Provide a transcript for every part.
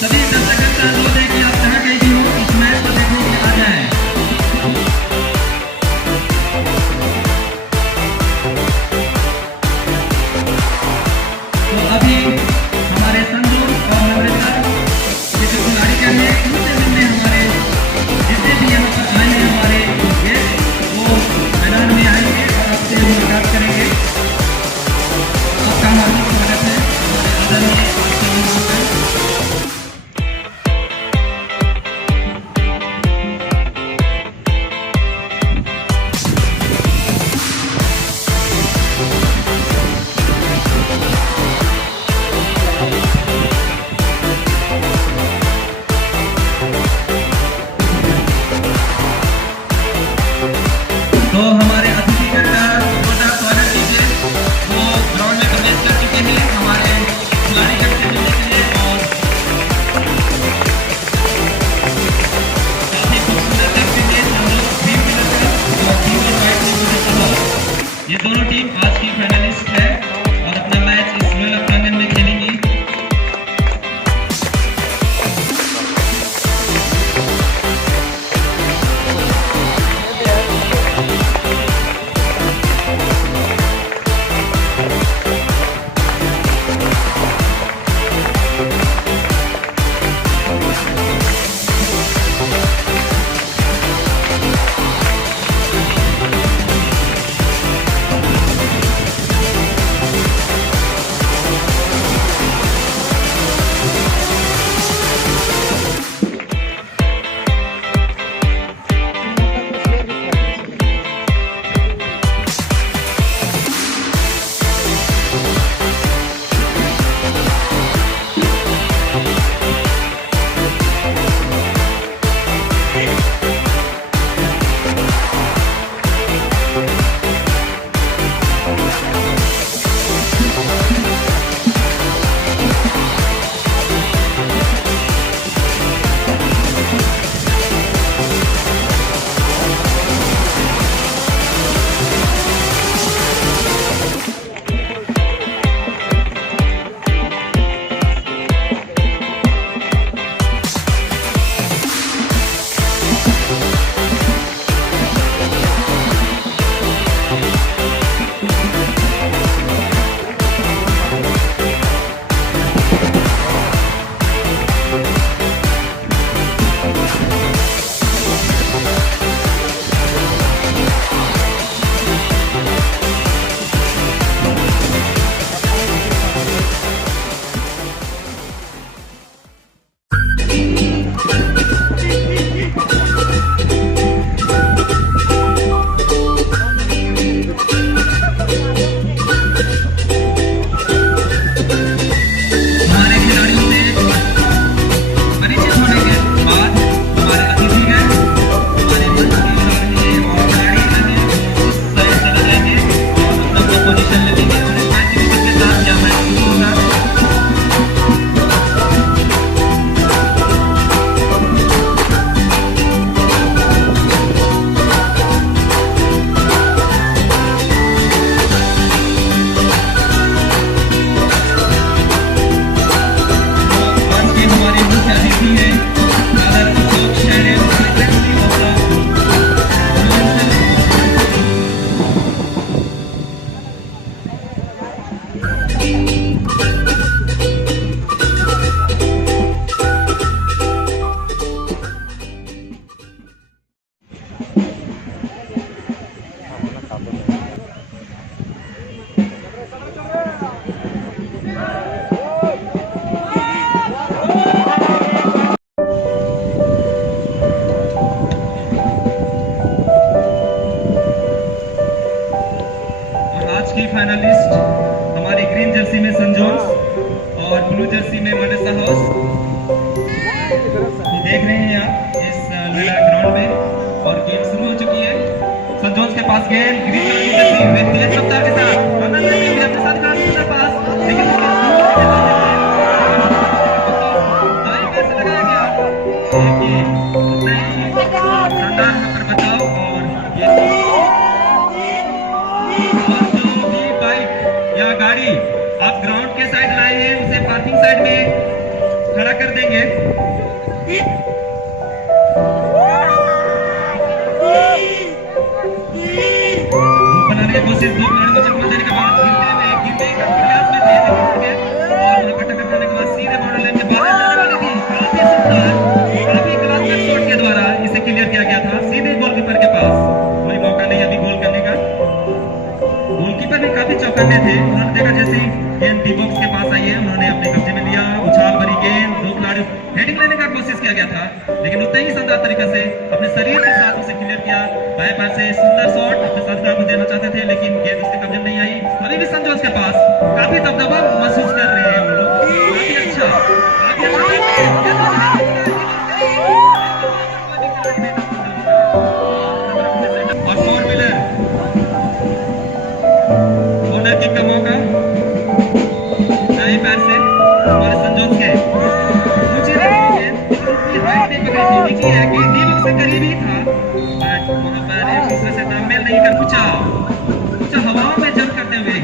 सभी दर्शकों का अनुरोध है कि आप जहाँ कहीं भी हो इस मैच को देखने के लिए आ जाएं। तो अभी हमारे संजोन और नम्रता ये जो खिलाड़ी का है उनसे मिलने हमारे जितने भी यहाँ पर आए हैं हमारे गेस्ट वो मैदान में आएंगे और आपसे मुलाकात करेंगे। आपका हार्दिक स्वागत है हमारे आदरणीय तो हमारे अतिथिगण का छोटा स्वागत कीजिए। वो ग्राउंड में प्रवेश कर चुके हैं हमारे खिलाड़ीगण से मिलने के लिए और काफी खूबसूरत तस्वीर है। हम लोग टीम की तरफ और टीम के साइड में मुझे कहा ये दोनों टीम आज की फाइनलिस्ट है और अपना मैच इस रॉयल प्रांगण में खेलेंगी। फाइनलिस्ट हमारी ग्रीन जर्सी में संजोन्स और ब्लू जर्सी में मनेसा हाउस देख रहे हैं आप इस लीला ग्राउंड में और गेम शुरू हो चुकी है। संजोन्स के पास गेंद ग्रीन जर्सी में तेज रफ्तार के साथ अपने साथ खड़ा पास लेकिन कैसे लगाया गया शानदार बचाव और जो भी बाइक या गाड़ी आप ग्राउंड के साइड लाए हैं उसे पार्किंग साइड में खड़ा कर देंगे। बनाने की कोशिश, दो खिलाड़ी को चकमा देने के बाद गिरते हुए प्रयास में थे और वहां पर टक्कर खाने के बाद सीधे बॉर्डर लाइन के बाहर जाने वाली थी। काफी सुंदर, काफी क्लासिक शॉट के द्वारा इसे क्लियर किया गया था सीधे गोलकीपर के पास। कोई मौका नहीं अभी गोल करने का। गोलकीपर भी काफी चौकन्ने थे। उन्होंने देखा जैसे ही गेंद डी बॉक्स के पास आई है, उन्होंने अपने कब्जे में लिया। उछाल भरी गेंद, दो खिलाड़ी हेडिंग लेने का कोशिश किया गया था, लेकिन उतने ही शानदार तरीके से अपने शरीर के साथ उसे क्लियर किया। बाएं पैर से सुंदर शॉट अपने साथीदार को देना चाहते थे, लेकिन गेंद उसके कब्जे में नहीं आई। अभी भी सन जोन्स के पास काफी दबदबा महसूस कर रहे हैं वो लोग। काफी अच्छा, काफी अच्छा। और 4 व्हीलर कॉर्नर किक का मौका दाएं पैर से हमारे सन जोन्स के ऊंची हाइट नहीं पकड़ी थी। देखिए है कि डी बॉक्स से करीब ही था, बट वहां पर एक दूसरे से तालमेल नहीं कर पूछा हवाओं में जंप करते हुए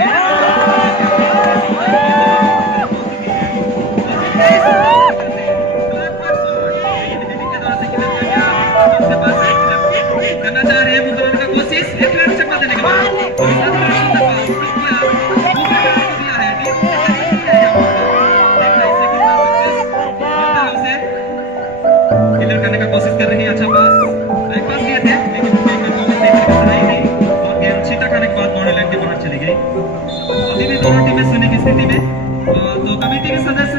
करना चाह रहे हैं वो बनाने का कोशिश। एक खिलाड़ी चकमा देने के बाद क्लियर करने का कोशिश कर रही है। अच्छा पास, एक पास किए थे, लेकिन और गेंद छीटा खाने के बाद बॉर्डर लाइन के बाहर चली गई। अभी भी दोनों टीमें सोने की स्थिति में। तो कमेटी के सदस्य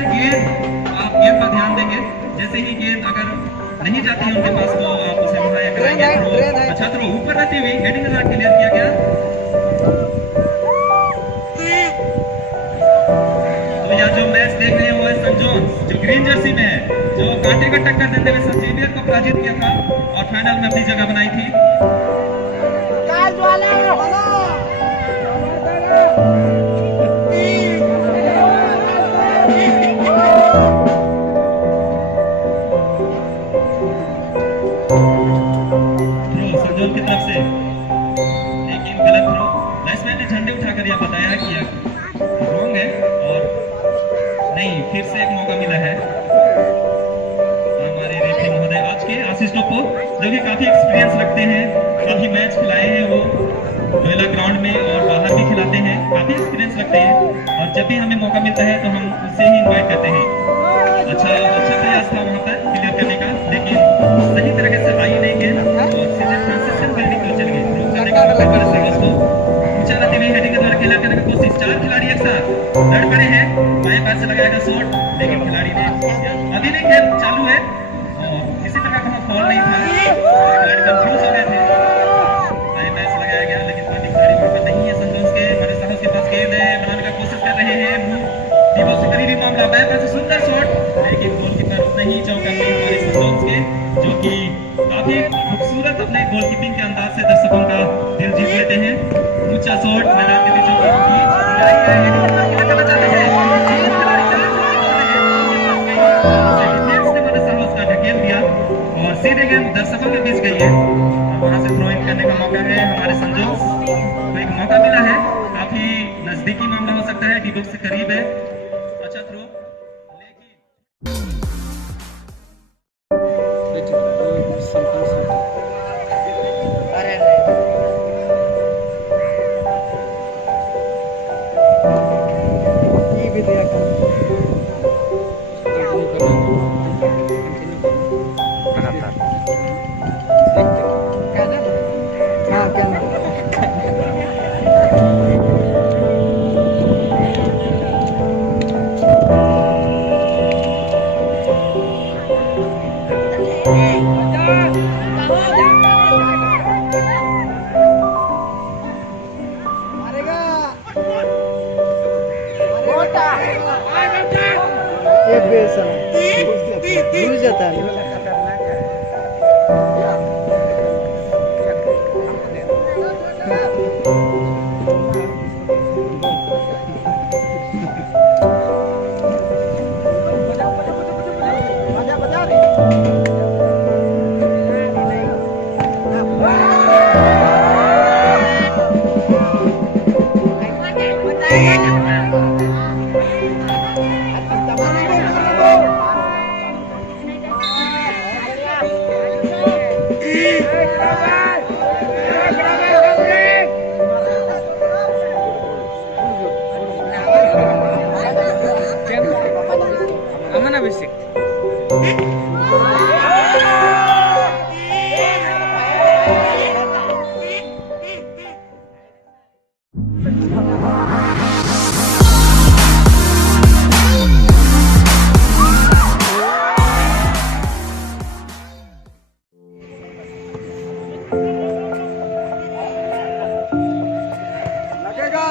आप गेंद पर ध्यान देंगे। जैसे ही गेंद अगर नहीं जाती है उनके पास, तो आप उसे मुहैया कराएंगे। अच्छा थ्रो ऊपर रहती हुई हेडिंग के साथ क्लियर किया गया। तो यहाँ जो मैच देख रहे हैं वो है सन जोन्स, जो ग्रीन जर्सी में है, जो कांटे का टक्कर देते हुए सब जेवियर को पराजित किया था और फाइनल में अपनी जगह बनाई थी। थ्रो सन जोन्स की तरफ से, लेकिन गलत थ्रो। बैट्समैन ने झंडे उठाकर यह बताया कि रॉन्ग है और नहीं, फिर से एक मौका मिला है हमारे रेफरी महोदय आज के आसिस्टों को, जो कि काफी एक्सपीरियंस रखते हैं। काफी मैच खिलाए हैं वो जोएला ग्राउंड में और बाहर भी खिलाते हैं, काफी एक्सपीरियंस रखते हैं। और जब भी हमें मौका मिलता है तो हम उससे ही इन्वाइट करते हैं। अच्छा प्रयास था वहां पर क्लियर करने का, लेकिन सही तरीके से आई नहीं गेंद और सीधे ट्रांजिशन फील्डिंग को चल गई। करने का मौका पर से उसको ऊंचा रहती हुई हेडिंग के द्वारा क्लियर करने की कोशिश। 4 खिलाड़ी एक साथ लड़ पड़े हैं। बाएं पैर से लगाएगा शॉट, लेकिन खिलाड़ी ने अभी भी खेल चालू है और किसी तरह का फॉल नहीं था। खिलाड़ी कंफ्यूज हो गए थे। बाएं पैर से लगाया गया, लेकिन कोई खिलाड़ी वहां पर नहीं है। सन जोन्स के हमारे साहस के पास गेंद है, बनाने का कोशिश कर रहे हैं। टीमों से करीबी मामला, बाएं पैर से सुंदर शॉट, लेकिन गोलकीपर नहीं चौकन्ने हमारे सन जोन्स के, जो कि काफी खूबसूरत अपने गोलकीपिंग के अंदाज से दर्शकों का दिल जीत लेते हैं। ऊंचा शॉट मैदान के बीचों बीच करना चाहते हैं। ढकेल दिया और सीधे गेंद दर्शकों के बीच गई है। वहां से थ्रो इन करने का मौका है हमारे सन जोन्स को। एक मौका मिला है, काफी नजदीकी मामला हो सकता है, डी बॉक्स से करीब है। अच्छा थ्रो,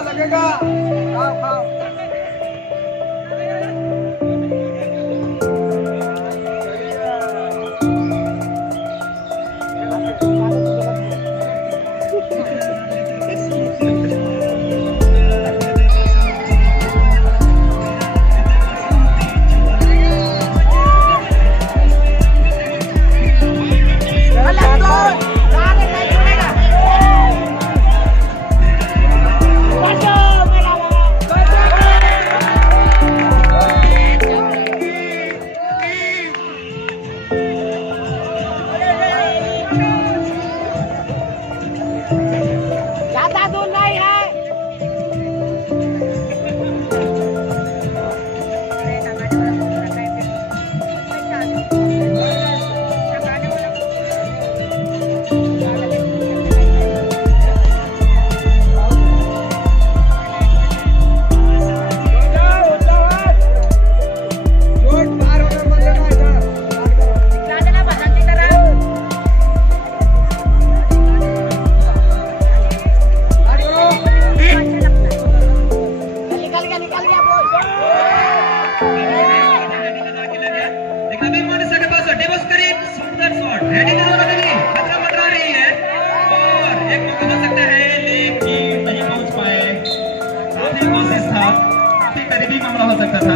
लगेगा खाओ खाओ करीबी मामला हो सकता था।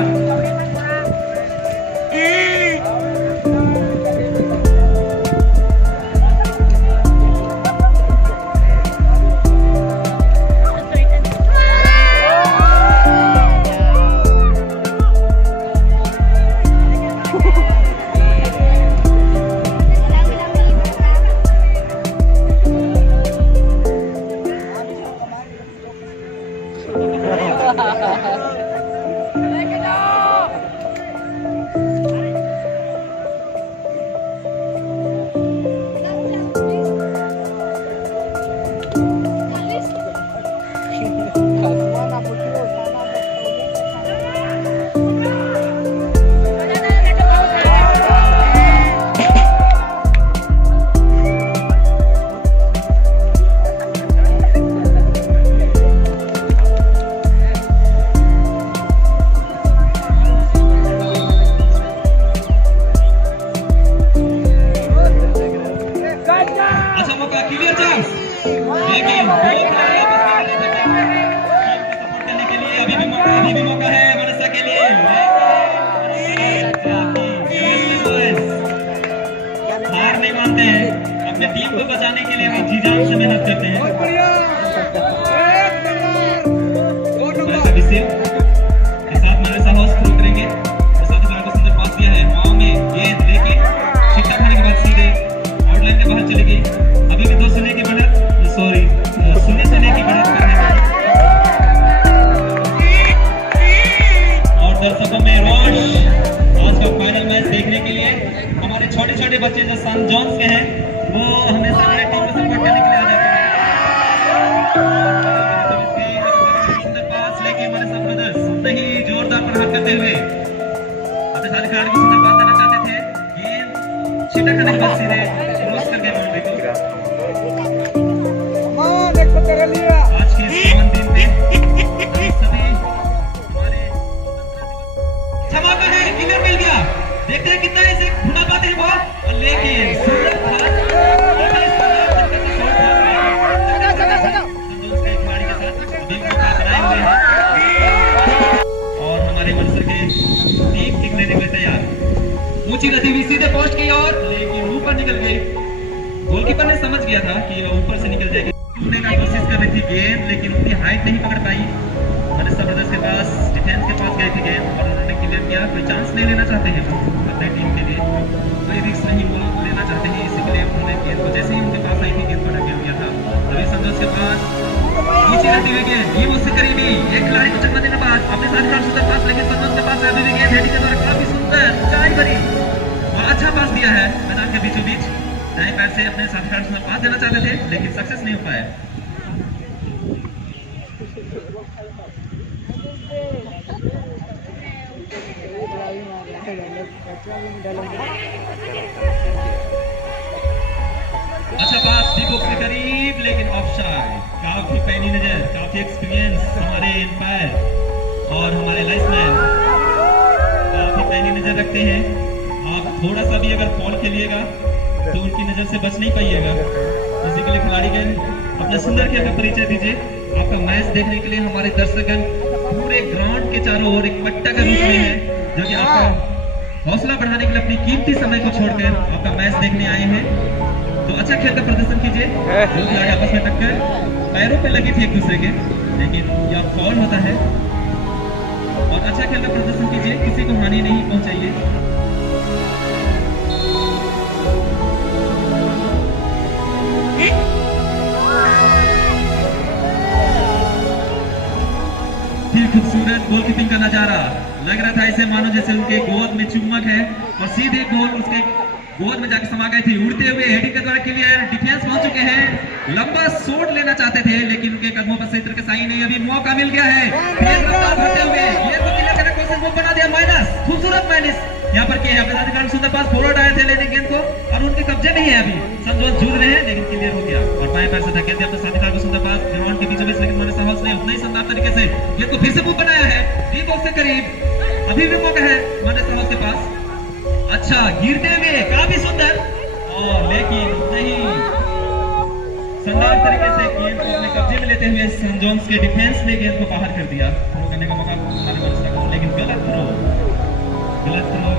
हार नहीं मानते हैं, अपने टीम को बचाने के लिए वो जी जान से मेहनत करते हैं। साथ मेरे साहस थ्रो करेंगे और साथ ही को सुंदर पास दिया है, पाँव में गेंद लेके छिक्का खाने के बाद सीधे आउटलाइन के बाहर चली गई। अभी भी 2 शून्य की बढ़त, सॉरी 0-0 की बढ़त करने वाली और दर्शकों में रोश आज का फाइनल मैच देखने के लिए हमारे छोटे छोटे बच्चे जो सन जॉन्स के हैं वो हमेशा हमारे टीम को सपोर्ट करने के लिए आ जाते हैं। सुंदर पास लेके हमारे सब ब्रदर्स सही जोरदार प्रहार करते हुए अपने सारे खिलाड़ी को सुंदर पास देना चाहते थे, गेंद छिटक करने के बाद सीधे क्रॉस करके बाउंड्री को। आज के इस पावन दिन पे सभी हमारे समापन है, विनर मिल गया। देखते हैं कितना इसे घुमा पाते हैं बॉल, और लेकिन सुंदर पास और हमारे वर्षर के टीम किक लेने के लिए तैयार, ऊंची गति हुई सीधे पोस्ट की ओर, लेकिन ऊपर निकल गई। गोलकीपर ने समझ गया था कि ऊपर से निकल जाएगी, छूने की कोशिश कर रही थी गेंद, लेकिन उतनी हाइट नहीं पकड़ पाई। मनीषा ब्रदर्स के पास डिफेंस के पास गई थी गेंद और उन्होंने क्लियर किया। कोई चांस नहीं लेना चाहते हैं अपने टीम के लिए, कोई रिस्क नहीं वो लेना चाहते हैं, इसी के लिए उन्होंने गेंद को जैसे ही उनके पास आई थी गेंद को ढके हुआ था। रवि संजोस के पास नीचे रहती हुई गेंद, ये मुझसे करीबी एक खिलाड़ी को चकमा देने के बाद अपने साथ सुंदर पास लेके संजोस के पास अभी भी गेंद हेडिंग के द्वारा काफी सुंदर सुंदर ऊंचाई भरी और अच्छा पास दिया है मैदान के बीचों बीच। दाएं पैर से अपने साथी खिलाड़ी को पास देना चाहते थे लेकिन सक्सेस नहीं हो पाए। अच्छा पास डी बॉक्स के करीब लेकिन ऑफसाइड। काफी पैनी नजर, काफी एक्सपीरियंस हमारे एम्पायर और हमारे लाइन्समैन काफी पैनी नजर रखते हैं। आप थोड़ा सा भी अगर फॉल खेलिएगा तो उनकी नजर से बच नहीं पाइएगा। इसी के लिए खिलाड़ी के अपने सुंदर खेल का परिचय दीजिए। आपका मैच देखने के लिए हमारे दर्शकगण पूरे ग्राउंड के चारों ओर एक पट्टा के रूप में है, जो कि आपका हौसला बढ़ाने के लिए अपनी कीमती समय को छोड़कर आपका मैच देखने आए हैं। तो अच्छा खेल का प्रदर्शन कीजिए। दो खिलाड़ी आपस में टक्कर, पैरों पे लगी थी एक दूसरे के, लेकिन यह फॉल होता है। और अच्छा खेल का प्रदर्शन कीजिए, किसी को हानि नहीं पहुंचाइए। फिर खूबसूरत गोलकीपिंग का नजारा, लग रहा था इसे मानो जैसे उनके गोद में चुम्बक है और सीधे गोल उसके गोद में जाके समा गए थे। उड़ते हुए हेडिंग के द्वारा क्लियर, डिफेंस पहुंच चुके हैं, लंबा शॉट लेना चाहते थे लेकिन उनके कदमों पर सही तरीके से आई नहीं। अभी मौका मिल गया है, तेज रफ्तार भरते हुए गेंद को क्लियर करने की कोशिश, वो बना दिया माइनस, खूबसूरत माइनस यहाँ पर किया है। अपने सुंदर पास फॉरवर्ड आए थे लेने गेंद को और उनके कब्जे में ही है। अभी संजोन जूझ रहे हैं लेकिन क्लियर हो गया और बाएं पैर से धकेल दिया अपने साथी को सुंदर पास ग्राउंड के बीचों बीच, लेकिन उन्होंने साहस ने उतना ही शानदार तरीके से गेंद को फिर से मुंह बनाया है डी बॉक्स के करीब। अभी भी मौका है माने साहस के पास। अच्छा गिरते हुए काफी सुंदर और लेकिन नहीं शानदार तरीके से गेंद को अपने कब्जे में लेते हुए सन जोन्स के डिफेंस ने गेंद को बाहर कर दिया। थ्रो करने का मौका लेकिन गलत थ्रो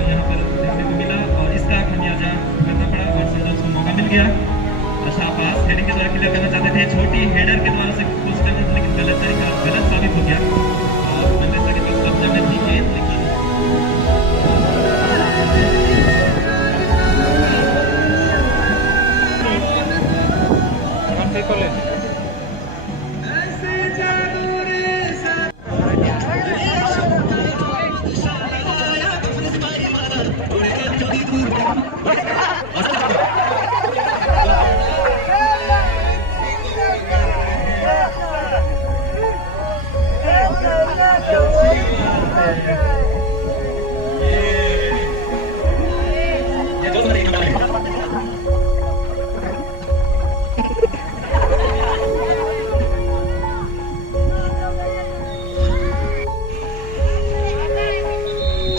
यहाँ पर देखने को मिला और इसका खमियाजा करना पड़ा और सन जोन्स को मौका मिल गया। अच्छा पास हेडिंग के द्वारा क्लियर करना चाहते थे, छोटी हेडर के द्वारा से कोशिश करना था लेकिन गलत तरीका गलत साबित हो गया और मंडेसा के पास कब्जे में थी गेंद लेकिन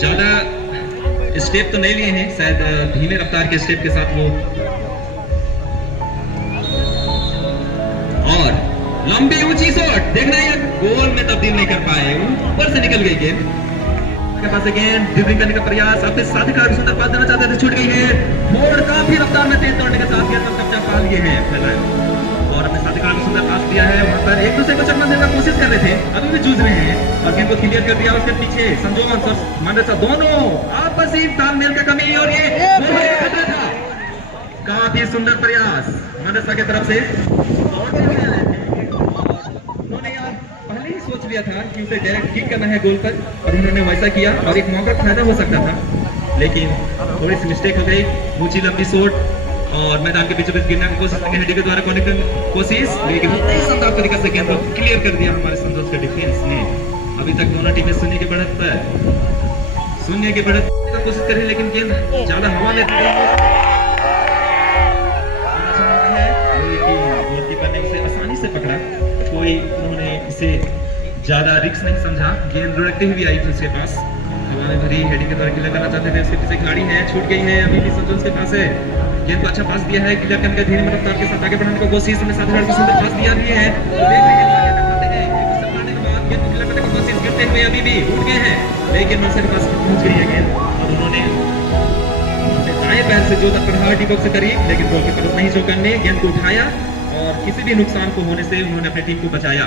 ज्यादा स्टेप तो नहीं लिए हैं, शायद धीमे रफ्तार के स्टेप के साथ वो और लंबी ऊंची शॉट देखना है, गोल में तब्दील नहीं कर पाए, ऊपर से निकल गई गेंद के पास। गेंद ड्रिबलिंग करने का प्रयास, अपने साथी का सुंदर पास देना चाहते थे, छूट गई है। मोड़ काफी रफ्तार में तेज दौड़ने के साथ गेंद पर कब्जा पा लिए हैं और अपने साथी का सुंदर पास दिया है। वहां पर एक दूसरे को चकमा देने की कोशिश कर रहे थे, अभी भी जूझ रहे हैं और गेंद को क्लियर कर दिया। उसके पीछे संजोन और मंडेसा दोनों आपसी तालमेल का कमी और ये खतरा था। काफी सुंदर प्रयास मंडेसा की तरफ से, उन्होंने यार पहले ही सोच लिया था कि उसे डायरेक्ट किक करना है गोल पर और उन्होंने वैसा किया और एक मौका फायदा हो सकता था लेकिन थोड़ी सी मिस्टेक हो गई। ऊंची लंबी शॉट और मैदान के बीचों बीच गिरने की कोशिश की, हेडिंग के द्वारा करने की कोशिश लेकिन उतना ही शानदार तरीके से गेंद को क्लियर कर दिया हमारे संजोस के डिफेंस ने। अभी तक दोनों टीमें शून्य की बढ़त का कोशिश कर रही लेकिन गेंद ज्यादा हवा में गोलकीपर ने उसे आसानी से पकड़ा, कोई उन्होंने इसे ज्यादा रिस्क नहीं समझा। गेंद लुढ़कती हुई आई थी उसके पास, हवा में भरी हेडिंग के द्वारा क्लियर करना चाहते थे, उसके पीछे खिलाड़ी है, छूट गई है। अभी भी संजोस के पास है, गेंद को अच्छा पास दिया है, क्लियर करके धीरे रफ्तार के साथ आगे बढ़ाने की कोशिश, अपने साथी को सुंदर पास दिया भी है। गिरते हुए अभी भी उठ गए हैं लेकिन मंडसा के पास पहुंच गई है गेंद और उन्होंने दाएं पैर से जोता पढ़ा डी बॉक्स से करीब लेकिन गोलकीपर नहीं चौकन ने गेंद को उठाया और किसी भी नुकसान को होने से उन्होंने अपनी टीम को बचाया।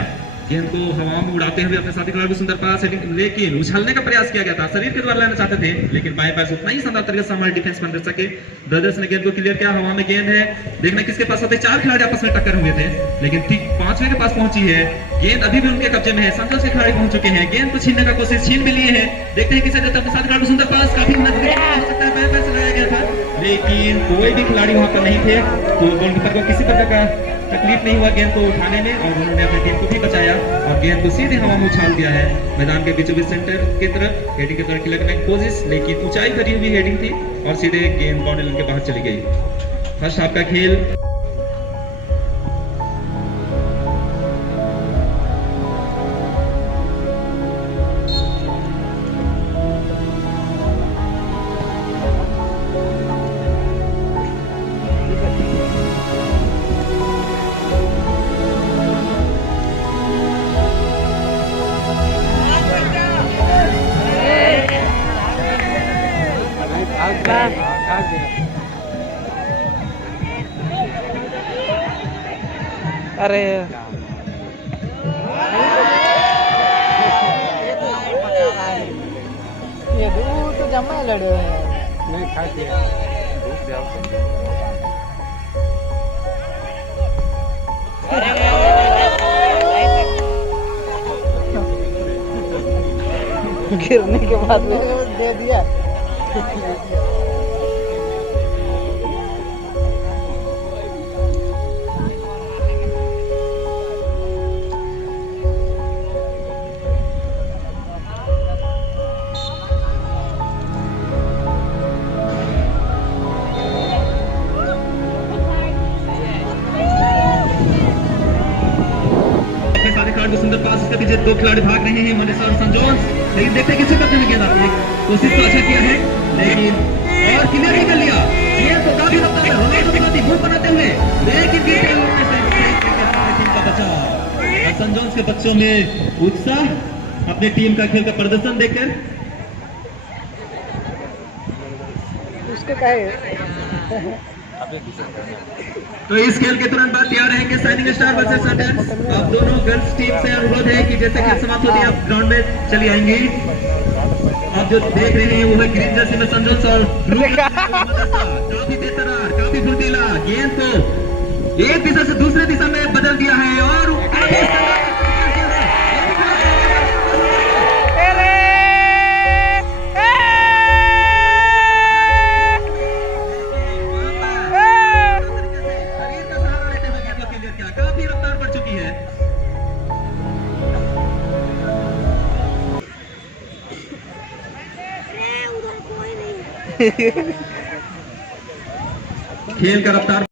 गेंद को हवा में उड़ाते हुए अपने साथी खिलाड़ी को सुंदर पास, लेकिन उछालने का प्रयास किया गया था, शरीर के द्वारा लाना चाहते थे, लेकिन बाएं पास उतना ही शानदार तरीके से हमारे डिफेंस बन सके। ब्रदर्स ने गेंद को क्लियर किया, हवा में गेंद है, देखना किसके पास होते, 4 खिलाड़ी आपस में टक्कर हुए थे, लेकिन ठीक 5वें के पास पहुंची है गेंद, अभी भी उनके कब्जे में है। संतोष के खिलाड़ी पहुंच चुके हैं, गेंद को छीनने का कोशिश छीन भी लिए हैं, देखते हैं किसे देता है। साथ खिलाड़ी को सुंदर पास, काफी नजदीक हो सकता है, बाएं पैर से लगाया गया था, लेकिन कोई भी खिलाड़ी वहां पर नहीं थे, तो गोलकीपर को किसी प्रकार का तकलीफ नहीं हुआ गेंद को उठाने में, और उन्होंने अपनी टीम को भी बचाया और गेंद को सीधे हवा में उछाल दिया है। मैदान के बीचों बीच सेंटर की तरफ हेडिंग की तरफ क्लियर करने की कोशिश, लेकिन ऊंचाई भरी हुई हेडिंग थी और सीधे गेंद बाउंड्री लाइन के बाहर चली गई। फर्स्ट हाफ का खेल अरे ये दूर तो जमा लड़े हुए हैं। नहीं खाते गिरने के बाद में दे दिया। सुंदर पास, इसके पीछे 2 खिलाड़ी भाग रहे हैं, मनीषा और संजोन्स, लेकिन देखते हैं किसी कब्जे में गेंद आती है। कोशिश तो अच्छा किया है, लेकिन और क्लियर नहीं कर लिया, गेंद को काफी रफ्तार में रोनाल्डो के साथ भूख बनाते हुए, लेकिन टीम का बचाव और संजोन्स के बच्चों में उत्साह अपने टीम का खेल का प्रदर्शन देखकर। उसको कहे तो इस खेल के तुरंत बाद तैयार रहेंगे शाइनिंग स्टार वर्सेस सनडर्स। अब दोनों गर्ल्स टीम से अनुरोध है कि जैसे खेल समाप्त होती है आप ग्राउंड में चली आएंगी। आप जो देख रहे हैं वो है ग्रीन जर्सी में संजोन्स और ब्लू काफी बेहतरार, काफी फुर्तीला, गेंद को एक दिशा से दूसरे दिशा में बदल दिया है और काफी रफ्तार बढ़ चुकी है। खेल का रफ्तार